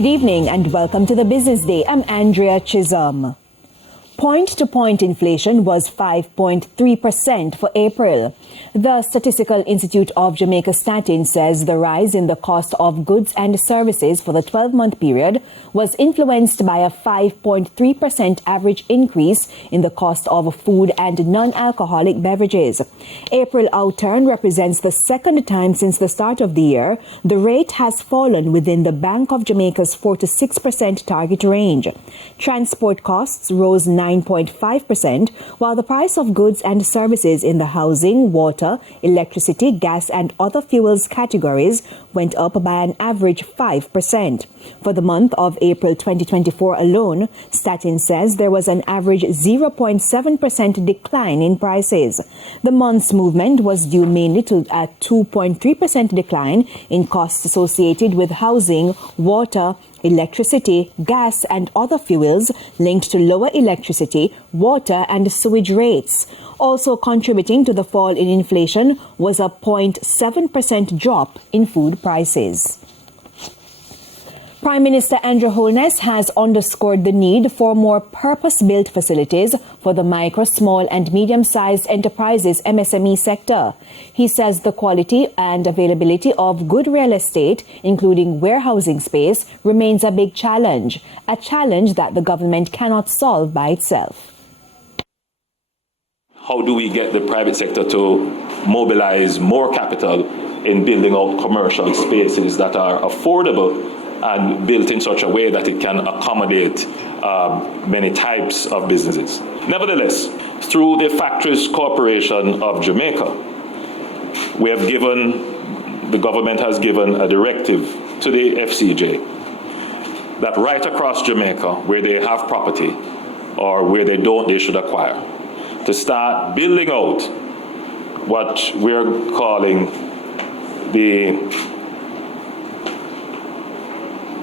Good evening and welcome to the Business Day. I'm Andrea Chisholm. Point-to-point inflation was 5.3% for April. The Statistical Institute of Jamaica STATIN says the rise in the cost of goods and services for the 12-month period was influenced by a 5.3% average increase in the cost of food and non-alcoholic beverages. April outturn represents the second time since the start of the year the rate has fallen within the Bank of Jamaica's 4 to 6% target range. Transport costs rose 9.5%, while the price of goods and services in the housing, water, electricity, gas and other fuels categories went up by an average 5%. For the month of April 2024 alone, STATIN says there was an average 0.7% decline in prices. The month's movement was due mainly to a 2.3% decline in costs associated with housing, water, electricity, gas and other fuels linked to lower electricity, water and sewage rates. Also contributing to the fall in inflation was a 0.7% drop in food prices. Prime Minister Andrew Holness has underscored the need for more purpose-built facilities for the micro, small and medium-sized enterprises MSME sector. He says the quality and availability of good real estate, including warehousing space, remains a big challenge, a challenge that the government cannot solve by itself. How do we get the private sector to mobilize more capital in building out commercial spaces that are affordable and built in such a way that it can accommodate many types of businesses? Nevertheless, through the Factories Corporation of Jamaica, the government has given a directive to the FCJ that right across Jamaica, where they have property or where they don't, they should acquire, to start building out what we're calling the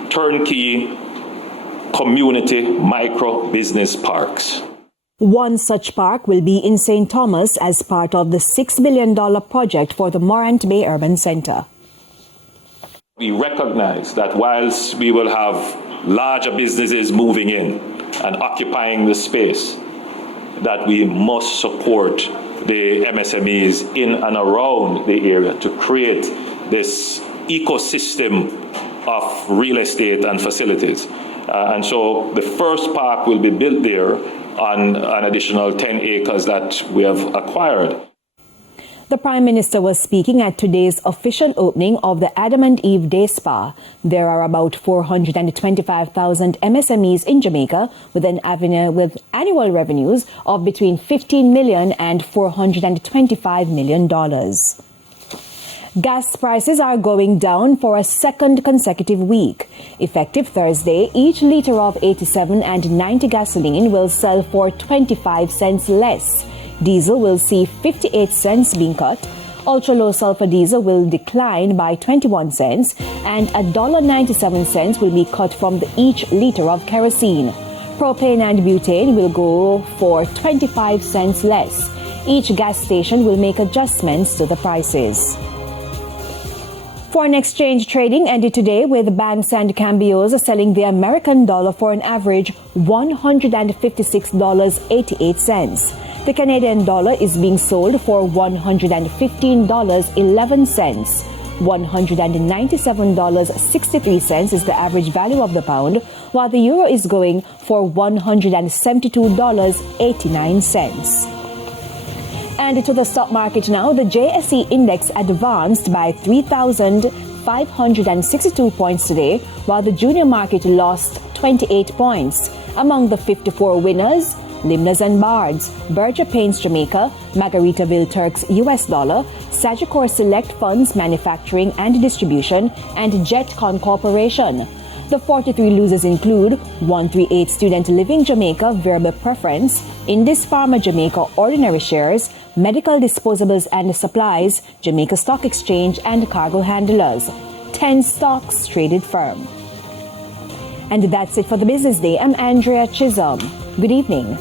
turnkey community micro business parks. One such park will be in St. Thomas as part of the $6 billion project for the Morant Bay Urban Center. We recognize that whilst we will have larger businesses moving in and occupying the space, that we must support the MSMEs in and around the area to create this ecosystem of real estate and facilities. And so the first park will be built there on an additional 10 acres that we have acquired. The Prime Minister was speaking at today's official opening of the Adam and Eve Day Spa. There are about 425,000 MSMEs in Jamaica with annual revenues of between $15 million and $425 million. Gas prices are going down for a second consecutive week. Effective Thursday, each liter of 87 and 90 gasoline will sell for 25 cents less. Diesel will see 58 cents being cut. Ultra-low sulfur diesel will decline by 21 cents and $1.97 will be cut from each liter of kerosene. Propane and butane will go for 25 cents less. Each gas station will make adjustments to the prices. Foreign exchange trading ended today with banks and cambios selling the American dollar for an average $156.88. The Canadian dollar is being sold for $115.11. $197.63 is the average value of the pound, while the euro is going for $172.89. And to the stock market now, the JSE index advanced by 3,562 points today, while the junior market lost 28 points. Among the 54 winners, Limnas and Bards, Berger Paints Jamaica, Margaritaville Turks US dollar, Sagicor Select Funds Manufacturing and Distribution, and Jetcon Corporation. The 43 losers include 138 Student Living Jamaica Variable Preference, Indus Pharma Jamaica Ordinary Shares, Medical Disposables and Supplies, Jamaica Stock Exchange, and Cargo Handlers. 10 stocks traded firm. And that's it for the Business Day. I'm Andrea Chisholm. Good evening.